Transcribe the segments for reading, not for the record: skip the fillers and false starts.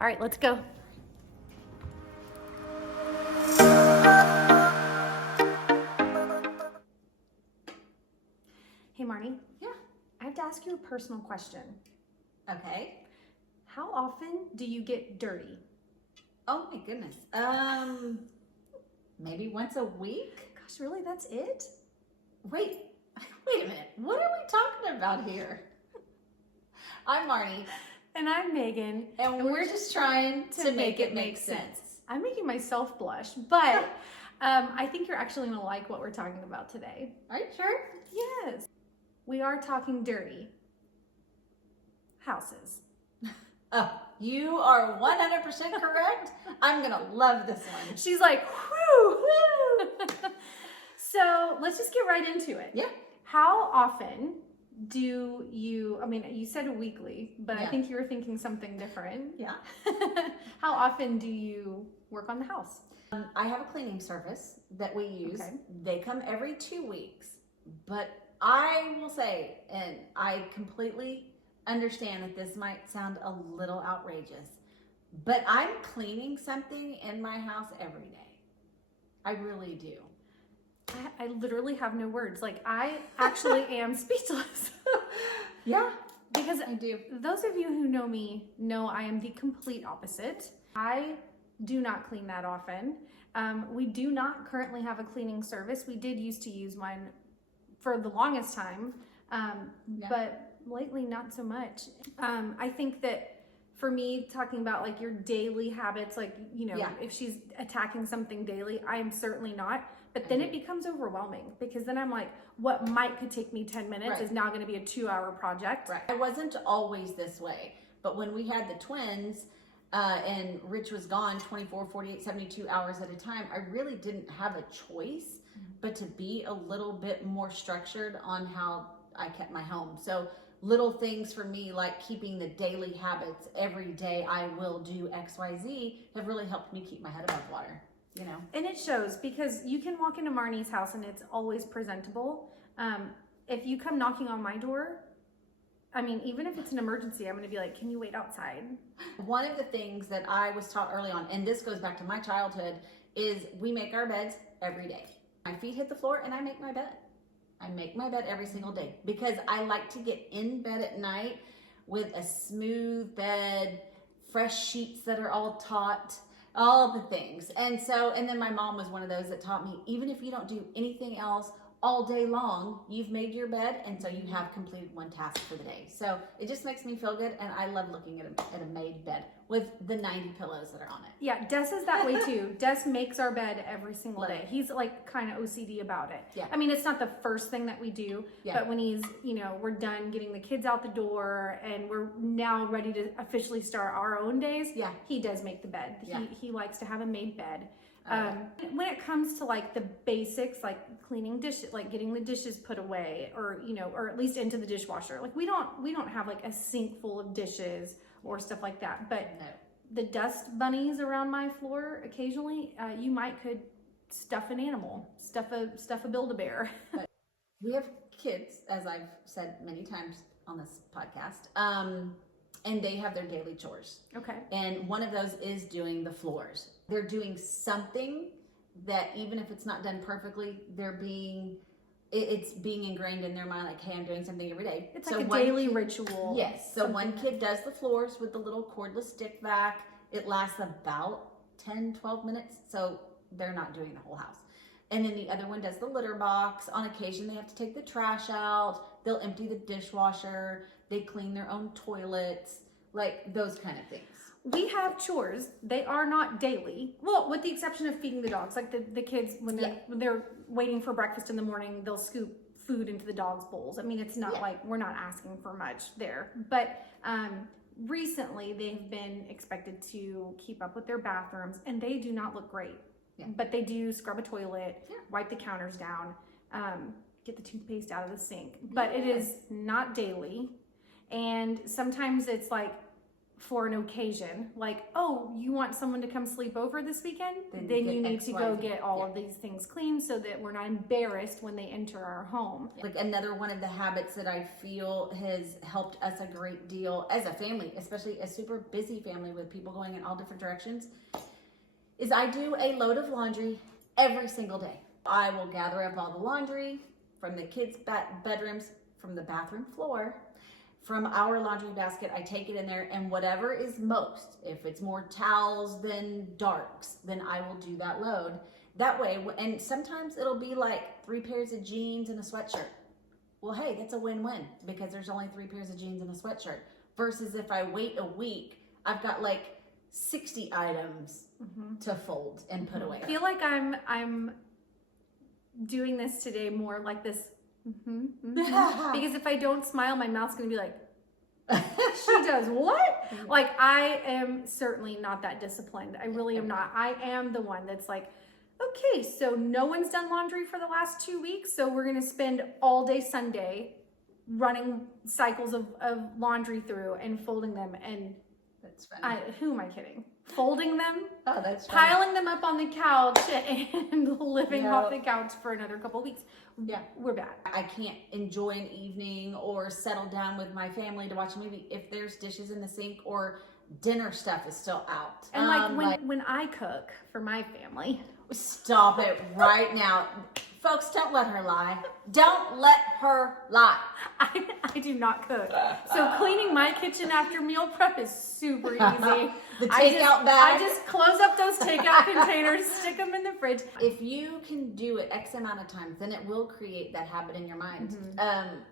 All right, let's go. Hey, Marnie. Yeah. I have to ask you a personal question. Okay. How often do you get dirty? Oh my goodness. Maybe once a week? Gosh, really? That's it? Wait a minute. What are we talking about here? I'm Marnie. And I'm Megan. And we're just trying to make it make sense. I'm making myself blush, but I think you're actually going to like what we're talking about today. Are you sure? Yes. We are talking dirty houses. Oh, you are 100% correct. I'm going to love this one. She's like, whoo, whoo. So let's just get right into it. Yeah. How often do you, you said weekly, but I Yeah. think you were thinking something different. Yeah. How often do you work on the house? I have a cleaning service that we use. Okay. They come every 2 weeks, but I will say, and I completely understand that this might sound a little outrageous, but I'm cleaning something in my house every day. I really do. I literally have no words. Like, I actually am speechless. Yeah, Because I do. those of you who know me know I am the complete opposite. I do not clean that often. We do not currently have a cleaning service. We did used to use one for the longest time, but lately not so much. I think that for me, talking about like your daily habits, like, if she's attacking something daily, I am certainly not. But then it becomes overwhelming because then I'm like, what could take me 10 minutes is now going to be a 2-hour project. Right. I wasn't always this way, but when we had the twins and Rich was gone 24, 48, 72 hours at a time, I really didn't have a choice but to be a little bit more structured on how I kept my home. So little things for me, like keeping the daily habits every day, I will do XYZ, have really helped me keep my head above water. And it shows because you can walk into Marnie's house and it's always presentable. If you come knocking on my door, even if it's an emergency, I'm going to be like, can you wait outside? One of the things that I was taught early on, and this goes back to my childhood, is we make our beds every day. My feet hit the floor and I make my bed. I make my bed every single day because I like to get in bed at night with a smooth bed, fresh sheets that are all taut, all the things. And then my mom was one of those that taught me, even if you don't do anything else all day long, you've made your bed, and so you have completed one task for the day. So it just makes me feel good, and I love looking at a made bed with the 90 pillows that are on it. Yeah, Des is that way too. Des makes our bed every single day. He's like kind of OCD about it. Yeah. It's not the first thing that we do, but when he's, we're done getting the kids out the door and we're now ready to officially start our own days, he does make the bed. Yeah. He likes to have a made bed. When it comes to like the basics, like cleaning dishes, like getting the dishes put away or at least into the dishwasher, like we don't have like a sink full of dishes or stuff like that, but the dust bunnies around my floor occasionally, you could stuff an animal, stuff a Build-A-Bear. But we have kids, as I've said many times on this podcast, and they have their daily chores. Okay. And one of those is doing the floors. They're doing something that even if it's not done perfectly, it's being ingrained in their mind, like, hey, I'm doing something every day. It's like a daily ritual. Yes. So one kid does the floors with the little cordless stick vac. It lasts about 10, 12 minutes. So they're not doing the whole house. And then the other one does the litter box. On occasion, they have to take the trash out. They'll empty the dishwasher. They clean their own toilets, like those kind of things. We have chores. They are not daily. Well, with the exception of feeding the dogs. Like the kids, when they're waiting for breakfast in the morning, they'll scoop food into the dogs' bowls. It's not like we're not asking for much there. But recently, they've been expected to keep up with their bathrooms, and they do not look great. Yeah. But they do scrub a toilet, wipe the counters down, get the toothpaste out of the sink. But it is not daily. And sometimes it's like for an occasion, like, oh, you want someone to come sleep over this weekend? Then get you need X, to Y, go Z. get all Yeah. of these things clean so that we're not embarrassed when they enter our home. Like another one of the habits that I feel has helped us a great deal as a family, especially a super busy family with people going in all different directions, is I do a load of laundry every single day. I will gather up all the laundry from the kids' bedrooms, from the bathroom floor, from our laundry basket. I take it in there, and whatever is most, if it's more towels than darks, then I will do that load. That way, and sometimes it'll be like 3 pairs of jeans and a sweatshirt. Well, hey, that's a win-win because there's only 3 pairs of jeans and a sweatshirt. Versus if I wait a week, I've got like 60 items to fold and put away. I feel like I'm doing this today more like this. Because if I don't smile, my mouth's gonna be like, she does what? Like, I am certainly not that disciplined. I really am not. I am the one that's like, okay, so no one's done laundry for the last 2 weeks, so we're gonna spend all day Sunday running cycles of laundry through and folding them. And That's funny. who am I kidding? Folding them, Oh, that's funny. piling them up on the couch, and living Yeah. off the couch for another couple weeks. Yeah. We're bad. I can't enjoy an evening or settle down with my family to watch a movie if there's dishes in the sink or dinner stuff is still out. And when I cook for my family, Stop it right now. Folks, don't let her lie. Don't let her lie. I do not cook. So cleaning my kitchen after meal prep is super easy. The takeout bag. I just close up those takeout containers, stick them in the fridge. If you can do it X amount of times, then it will create that habit in your mind.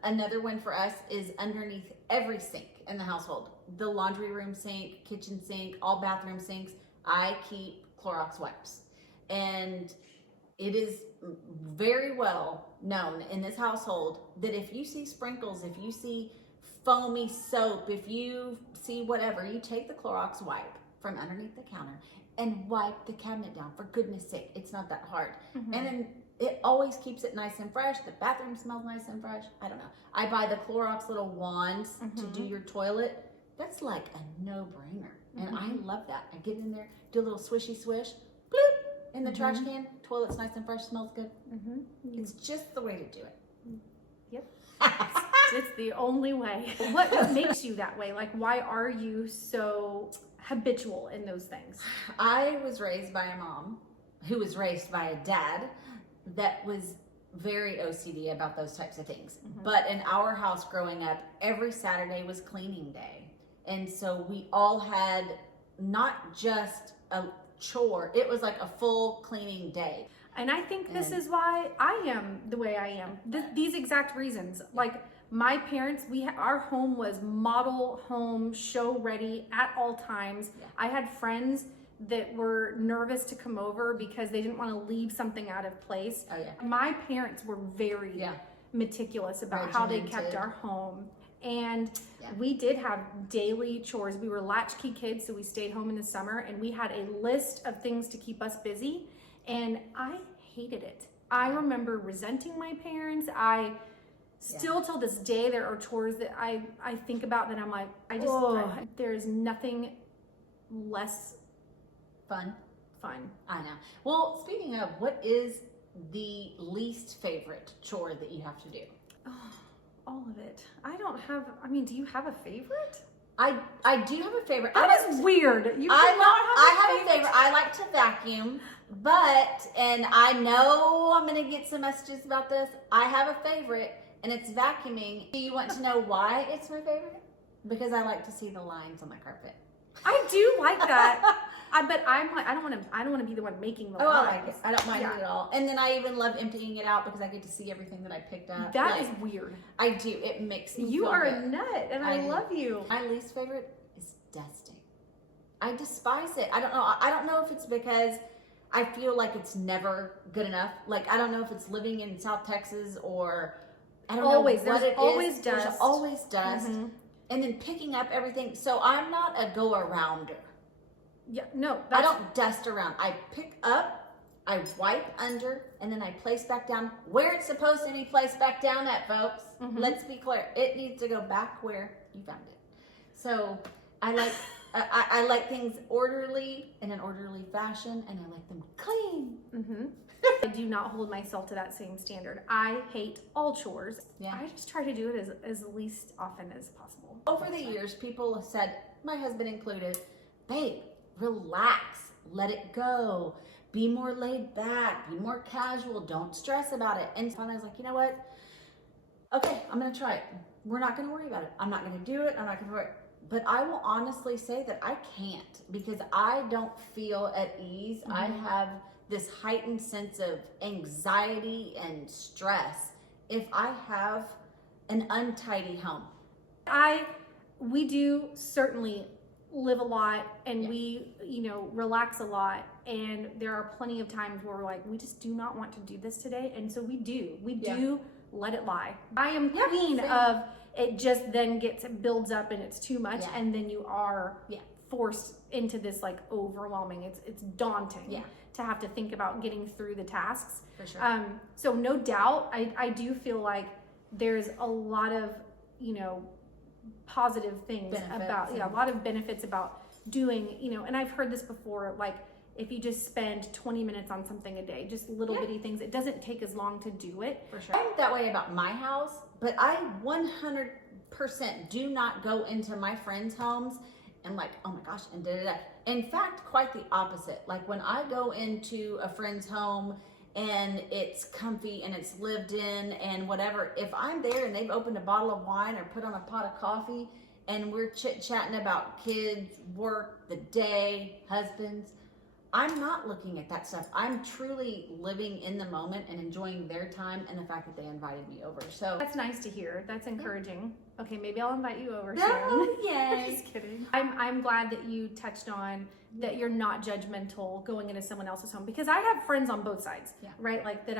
Another one for us is underneath every sink in the household. The laundry room sink, kitchen sink, all bathroom sinks, I keep Clorox wipes. And it is very well known in this household that if you see sprinkles, if you see foamy soap, if you see whatever, you take the Clorox wipe from underneath the counter and wipe the cabinet down. For goodness sake, it's not that hard. And then it always keeps it nice and fresh. The bathroom smells nice and fresh. I don't know. I buy the Clorox little wands to do your toilet. That's like a no-brainer. And I love that. I get in there, do a little swishy swish, bloop, in the trash can. Toilet's nice and fresh, smells good. It's just the way to do it. Yep. It's the only way. What makes you that way? Like, why are you so habitual in those things? I was raised by a mom who was raised by a dad that was very OCD about those types of things. But in our house growing up, every Saturday was cleaning day. And so we all had not just a chore, it was like a full cleaning day. And I think this is why I am the way I am. These exact reasons. Like, my parents, our home was model home, show ready at all times. I had friends that were nervous to come over because they didn't want to leave something out of place. My parents were very meticulous about how they kept our home. And we did have daily chores. We were latchkey kids, so we stayed home in the summer, and we had a list of things to keep us busy, and I hated it. I remember resenting my parents. I still till this day, there are chores that I think about that I'm like, there is nothing less fun. I know. Well, speaking of, what is the least favorite chore that you have to do? All of it. Do you have a favorite? I do have a favorite. That is weird. I have a favorite. I like to vacuum, and I know I'm going to get some messages about this. I have a favorite, and it's vacuuming. Do you want to know why it's my favorite? Because I like to see the lines on the carpet. I do like that. But I'm like, I don't want to be the one making the lines. I like it. I don't mind it at all. And then I even love emptying it out because I get to see everything that I picked up. That is weird. I do. It makes me You feel are good. a nut, and I love you. My least favorite is dusting. I despise it. I don't know. I don't know if it's because I feel like it's never good enough. Like, I don't know if it's living in South Texas or I don't know what it is. There's always dust. And then picking up everything. So I'm not a go-arounder. Yeah, no. I don't dust around. I pick up, I wipe under, and then I place back down where it's supposed to be placed back down at, folks. Let's be clear. It needs to go back where you found it. So I like I like things orderly, in an orderly fashion, and I like them clean. Mm-hmm. I do not hold myself to that same standard. I hate all chores. Yeah. I just try to do it as least often as possible. Over the years, people have said, my husband included, babe, relax, let it go, be more laid back, be more casual, don't stress about it. And finally I was like, you know what? Okay, I'm gonna try it. We're not gonna worry about it. I'm not gonna do it. I'm not gonna worry. But I will honestly say that I can't, because I don't feel at ease. I have this heightened sense of anxiety and stress if I have an untidy home. We do certainly live a lot, and we, relax a lot. And there are plenty of times where we're like, we just do not want to do this today. And so we do let it lie. I am queen of it, just then builds up and it's too much. And then you are forced into this like overwhelming, it's daunting to have to think about getting through the tasks. For sure. So no doubt, I do feel like there's a lot of, positive things about, a lot of benefits about doing, and I've heard this before, like if you just spend 20 minutes on something a day, just little bitty things, it doesn't take as long to do it. For sure. I'm that way about my house, but I 100% do not go into my friends' homes and like, oh my gosh, and da-da-da. In fact, quite the opposite. Like when I go into a friend's home and it's comfy and it's lived in and whatever, if I'm there and they've opened a bottle of wine or put on a pot of coffee and we're chit-chatting about kids, work, the day, husbands, I'm not looking at that stuff. I'm truly living in the moment and enjoying their time and the fact that they invited me over. So that's nice to hear. That's encouraging. Okay, maybe I'll invite you over no, soon. yay. Just kidding. I'm glad that you touched on that you're not judgmental going into someone else's home, because I have friends on both sides, right? Like that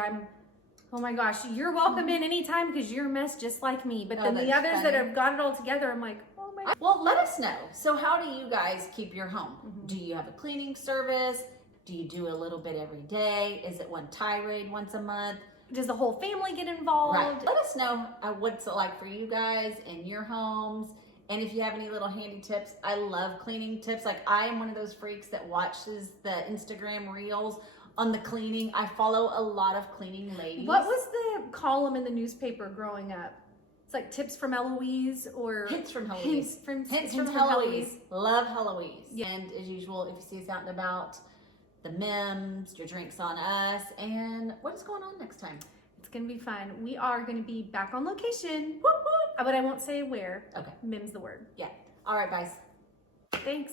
oh my gosh, you're welcome in anytime because you're a mess just like me. But then the others that have got it all together, I'm like, oh my God. Well, let us know. So how do you guys keep your home? Do you have a cleaning service? Do you do a little bit every day? Is it one tirade once a month? Does the whole family get involved? Right. Let us know what's it like for you guys in your homes. And if you have any little handy tips, I love cleaning tips. Like I am one of those freaks that watches the Instagram reels on the cleaning. I follow a lot of cleaning ladies. What was the column in the newspaper growing up? It's like tips from Eloise or hints from Heloise. Hints from Heloise. Love Heloise. Yeah. And as usual, if you see us out and about, the memes, your drinks on us, and what is going on next time? It's gonna be fun. We are gonna be back on location. Woo woo. But I won't say where. Okay. Mim's the word. Yeah. All right, guys. Thanks.